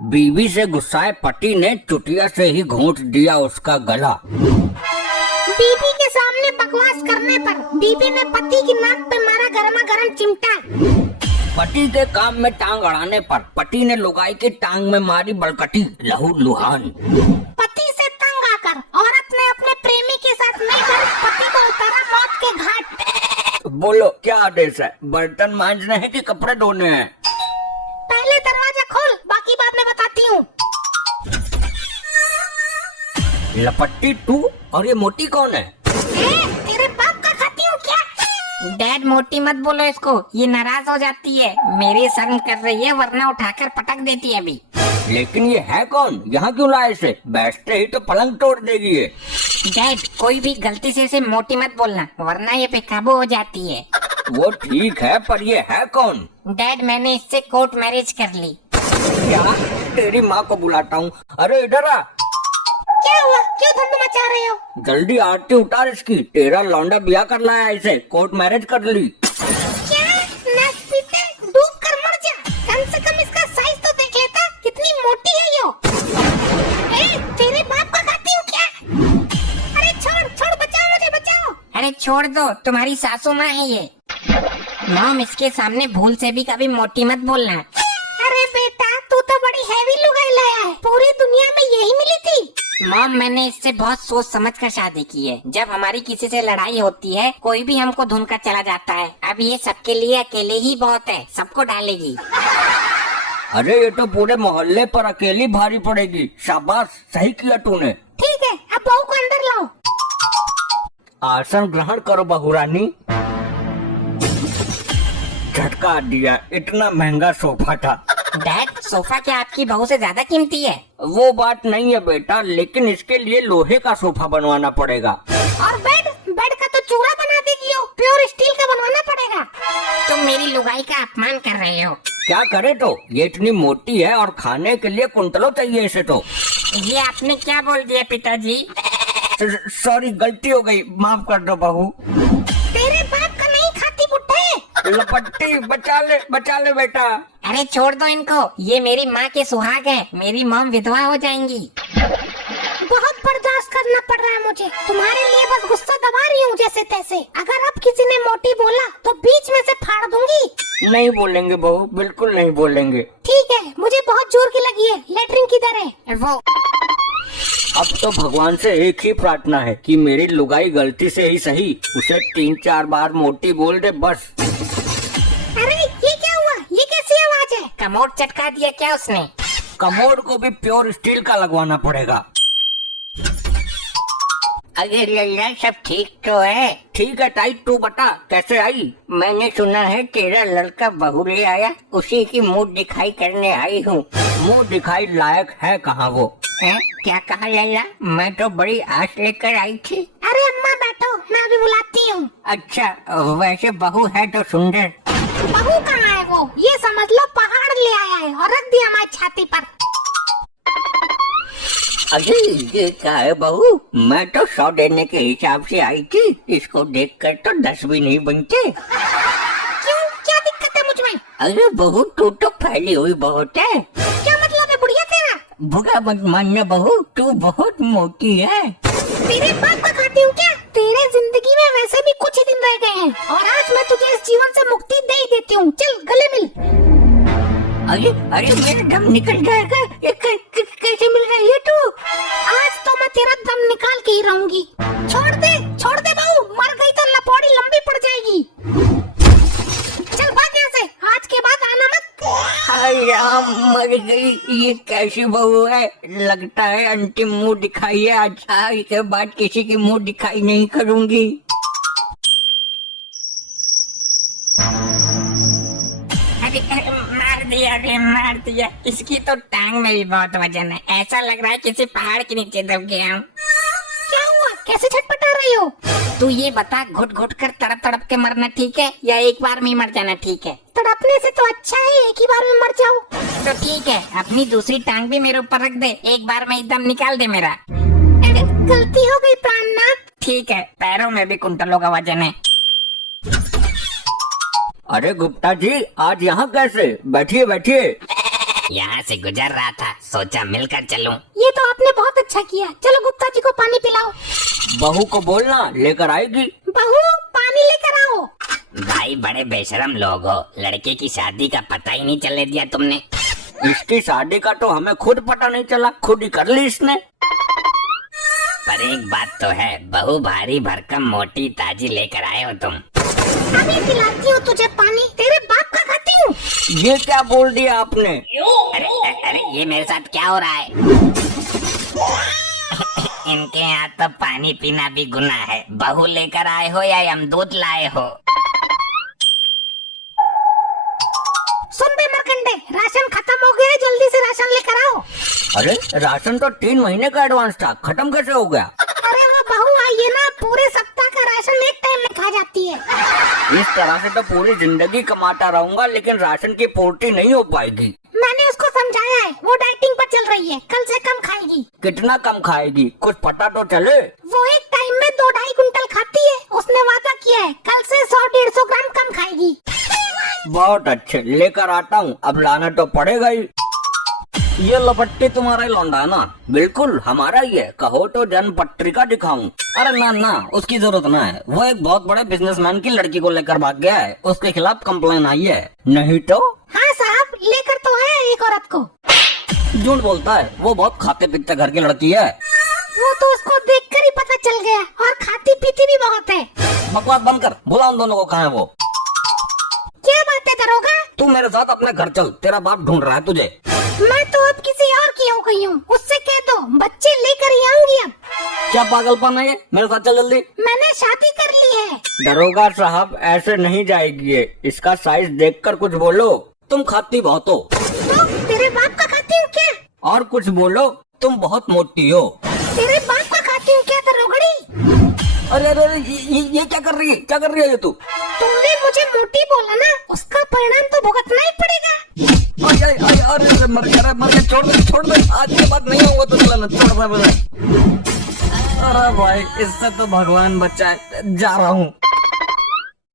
बीवी से गुस्साए पति ने चुटिया से ही घोंट दिया उसका गला। बीवी के सामने बकवास करने पर बीवी ने पति की नाक पे मारा गर्मा गर्म चिमटा। पति के काम में टांग अड़ाने पर पति ने लुगाई की टांग में मारी बड़कटी लहू लुहान। पति से तंग आकर औरत ने अपने प्रेमी के साथ मिलकर पति को उतारा मौत के घाट। बोलो क्या आदेश है? बर्तन मांजने हैं कि कपड़े धोने हैं? पहले दरवाजा खोल, बाकी बाद में बताती हूँ। लपट्टी तू और ये मोटी कौन है? तेरे बाप का खाती हूँ क्या? डैड मोटी मत बोलो इसको, ये नाराज हो जाती है। मेरी शर्म कर रही है वरना उठाकर पटक देती है अभी। लेकिन ये है कौन? यहाँ क्यों लाए इसे? बैठते ही तो पलंग तोड़ देगी ये। डैड कोई भी गलती से इसे मोटी मत बोलना वरना ये बेकाबू हो जाती है। वो ठीक है पर ये है कौन? डैड मैंने इससे कोर्ट मैरिज कर ली। क्या? तेरी माँ को बुलाता हूँ। अरे इधर आ। क्या हुआ? क्यों धुंध मचा रहे हो? जल्दी आरती उतार इसकी। तेरा लौंडा ब्याह कर लाया इसे, कोर्ट मैरिज कर ली। क्या? नाच पीटे डूब कर मर जा। कम से कम इसका साइज तो देख लेता, कितनी मोटी है यो। तेरे बाप का खाती हूँ क्या? अरे छोड़ छोड़, बचाओ मुझे बचाओ। अरे छोड़ दो, तुम्हारी सासू माँ है ये। मॉम इसके सामने भूल से भी कभी मोटी मत बोलना। अरे बेटा तू तो बड़ी हैवी लुगाई लाया है, पूरी दुनिया में यही मिली थी। मॉम मैंने इससे बहुत सोच समझ कर शादी की है। जब हमारी किसी से लड़ाई होती है कोई भी हमको धुन कर चला जाता है। अब ये सबके लिए अकेले ही बहुत है, सबको डालेगी। अरे ये तो पूरे मोहल्ले पर अकेली भारी पड़ेगी। शाबाश, सही किया तूने। ठीक है, अब बहू को अंदर लाओ। आसन ग्रहण करो बहुरानी। झटका दिया, इतना महंगा सोफा था। डैड सोफा क्या आपकी बहू से ज्यादा कीमती है? वो बात नहीं है बेटा, लेकिन इसके लिए लोहे का सोफा बनवाना पड़ेगा। और बेड बेड का तो चूड़ा बना देगी हो, प्योर स्टील का बनवाना पड़ेगा। तुम मेरी लुगाई का अपमान कर रहे हो। क्या करे तो? ये इतनी मोटी है और खाने के लिए कुंतलों चाहिए इसे तो। ये आपने क्या बोल दिया पिताजी? सॉरी, गलती हो गई, माफ कर दो बहू। तेरे बाप का नहीं खाती बुड्ढे। लपट्टी बचा ले बेटा। अरे छोड़ दो इनको, ये मेरी माँ के सुहाग है। मेरी मॉम विधवा हो जाएंगी। बहुत बर्दाश्त करना पड़ रहा है मुझे, तुम्हारे लिए बस गुस्सा दबा रही हूँ जैसे तैसे। अगर अब किसी ने मोटी बोला तो बीच में से फाड़ दूंगी। नहीं बोलेंगे बहू, बिल्कुल नहीं बोलेंगे। ठीक है, मुझे बहुत जोर की लगी है। लेटरिन किधर है? वो अब तो भगवान से एक ही प्रार्थना है कि मेरी लुगाई गलती से ही सही उसे 3-4 बार मोटी बोल दे बस। अरे ये क्या हुआ? ये कैसी आवाज है? कमोड चटका दिया क्या उसने? कमोड को भी प्योर स्टील का लगवाना पड़ेगा। अरे लल्ला सब ठीक तो है? ठीक है ताई, तू बता कैसे आई? मैंने सुना है तेरा लड़का बहू ले आया, उसी की मुंह दिखाई करने आई हूँ। मुंह दिखाई लायक है कहाँ वो? हैं? क्या कहा लल्ला? मैं तो बड़ी आस लेकर आई थी। अरे अम्मा बैठो, मैं अभी बुलाती हूँ। अच्छा वैसे बहू है तो सुंदर। बहू कहाँ है वो? ये समझ लो पहाड़ ले आया है और रख दिया हमारी छाती पर। अरे ये क्या है बहू? मैं तो 100 देने के हिसाब से आई थी, इसको देखकर तो 10 भी नहीं बनते। क्यों, क्या दिक्कत है मुझ में? अरे बहू तू तो फैली हुई बहुत है। क्या मतलब है बुढ़िया तेरा? बुरा मत मानना बहू, तू बहुत मोटी है। तेरे बाप का खाती हूँ क्या? तेरे जिंदगी में वैसे भी कुछ ही दिन रह गए हैं और आज मैं तुझे इस जीवन से मुक्ति दे ही देती हूँ। चल गले मिल। अरे अरे मेरा दम निकल जाएगा। ये कैसे मिल रही है तू? आज तो मैं तेरा दम निकाल के ही रहूंगी। छोड़ दे बहू, मर गई तो लपौड़ी लंबी पड़ जाएगी। चल भाग यहाँ से, आज के बाद आना मत। हाय राम, मर गई। ये कैसी बहू है? लगता है अंतिम मुंह दिखाई है आज। आज के बाद किसी की मुंह दिखाई नहीं करूंगी। अरे मार दिया। इसकी तो टांग में भी बहुत वजन है, ऐसा लग रहा है किसी पहाड़ के नीचे दब गया हूँ। क्या हुआ? कैसे छटपटा रही हो? तू ये बता, घुट घुट कर तड़प तड़प के मरना ठीक है या एक बार में ही मर जाना ठीक है? तड़पने से तो अच्छा है एक ही बार में मर जाऊं। तो ठीक है, अपनी दूसरी टांग भी मेरे ऊपर रख दे, एक बार में एकदम निकाल दे मेरा। गलती हो गई प्राणनाथ। ठीक है, पैरों में भी कुंटलों का वजन है। अरे गुप्ता जी, आज यहाँ कैसे? बैठिए बैठिए। यहाँ से गुजर रहा था, सोचा मिलकर चलूं। ये तो आपने बहुत अच्छा किया। चलो गुप्ता जी को पानी पिलाओ। बहू को बोलना लेकर आएगी। बहू पानी लेकर आओ। भाई बड़े बेशरम लोग हो, लड़के की शादी का पता ही नहीं चलने दिया तुमने। इसकी शादी का तो हमें खुद पता नहीं चला, खुद ही कर ली इसने। पर एक बात तो है, बहू भारी भरकम मोटी ताजी लेकर आए हो तुम। अभी पिलाती हूँ तुझे पानी, तेरे बाप का खाती हूँ। ये क्या बोल दिया आपने? अरे ये मेरे साथ क्या हो रहा है? इनके यहाँ तो पानी पीना भी गुनाह है। बहू लेकर आए हो या यमदूत लाए हो? सुन बे मरकंडे, राशन खत्म हो गया है, जल्दी से राशन लेकर आओ। अरे राशन तो 3 महीने का एडवांस था, खत्म कैसे हो गया? अरे वो बहू आई है ना, पूरे सप्ताह का राशन एक टाइम में खा जाती है। इस तरह से तो पूरी जिंदगी कमाता रहूंगा, लेकिन राशन की पूर्ति नहीं हो पाएगी। मैंने उसको समझाया है, वो डाइटिंग पर चल रही है, कल से कम खाएगी। कितना कम खाएगी, कुछ पता तो चले। वो एक टाइम में 2-2.5 कुंटल खाती है। उसने वादा किया है, कल से 100-150 ग्राम कम खाएगी। बहुत अच्छे, लेकर आता हूँ। अब लाना तो पड़ेगा ही। ये लपट्टी तुम्हारा ही लौंडा है ना? बिल्कुल हमारा ही है। कहो तो जन्म पत्रिका दिखाऊं? अरे ना, उसकी जरूरत ना है। वो एक बहुत बड़े बिजनेसमैन की लड़की को लेकर भाग गया है, उसके खिलाफ कंप्लेन आई है। नहीं तो? हाँ साहब, लेकर तो है एक औरत को। झूठ बोलता है, वो बहुत खाते पीते घर की लड़की है। वो तो उसको देखकर ही पता चल गया, और खाती पीती भी बहुत है। बकवास बंद कर, बुला उन दोनों को। कहाँ है वो? क्या बात है दरोगा? तू मेरे साथ अपने घर चल, तेरा बाप ढूंढ रहा है तुझे। मैं तो अब किसी और की हो गई हूँ, उससे कह दो बच्चे लेकर ही आऊंगी अब। क्या पागलपन है ये? मेरे साथ चल जल्दी। मैंने शादी कर ली है। दरोगा साहब, ऐसे नहीं जाएगी ये। इसका साइज देखकर कुछ बोलो। तुम खाती बहुत हो। तो तेरे बाप का खाती हूँ क्या? और कुछ बोलो, तुम बहुत मोटी हो। तेरे बाप का खाती हूँ क्या दरोगड़ी? अरे ये क्या कर रही है? क्या कर रही है ये तू? तुमने मुझे मोटी बोला ना, उसका परिणाम तो भुगतना ही पड़ेगा। अरे मर गया, छोड़ दे। आज के बाद नहीं होगा तो चला, छोड़ दे मुझे। अरे भाई, इससे तो भगवान बचाए। जा रहा हूँ।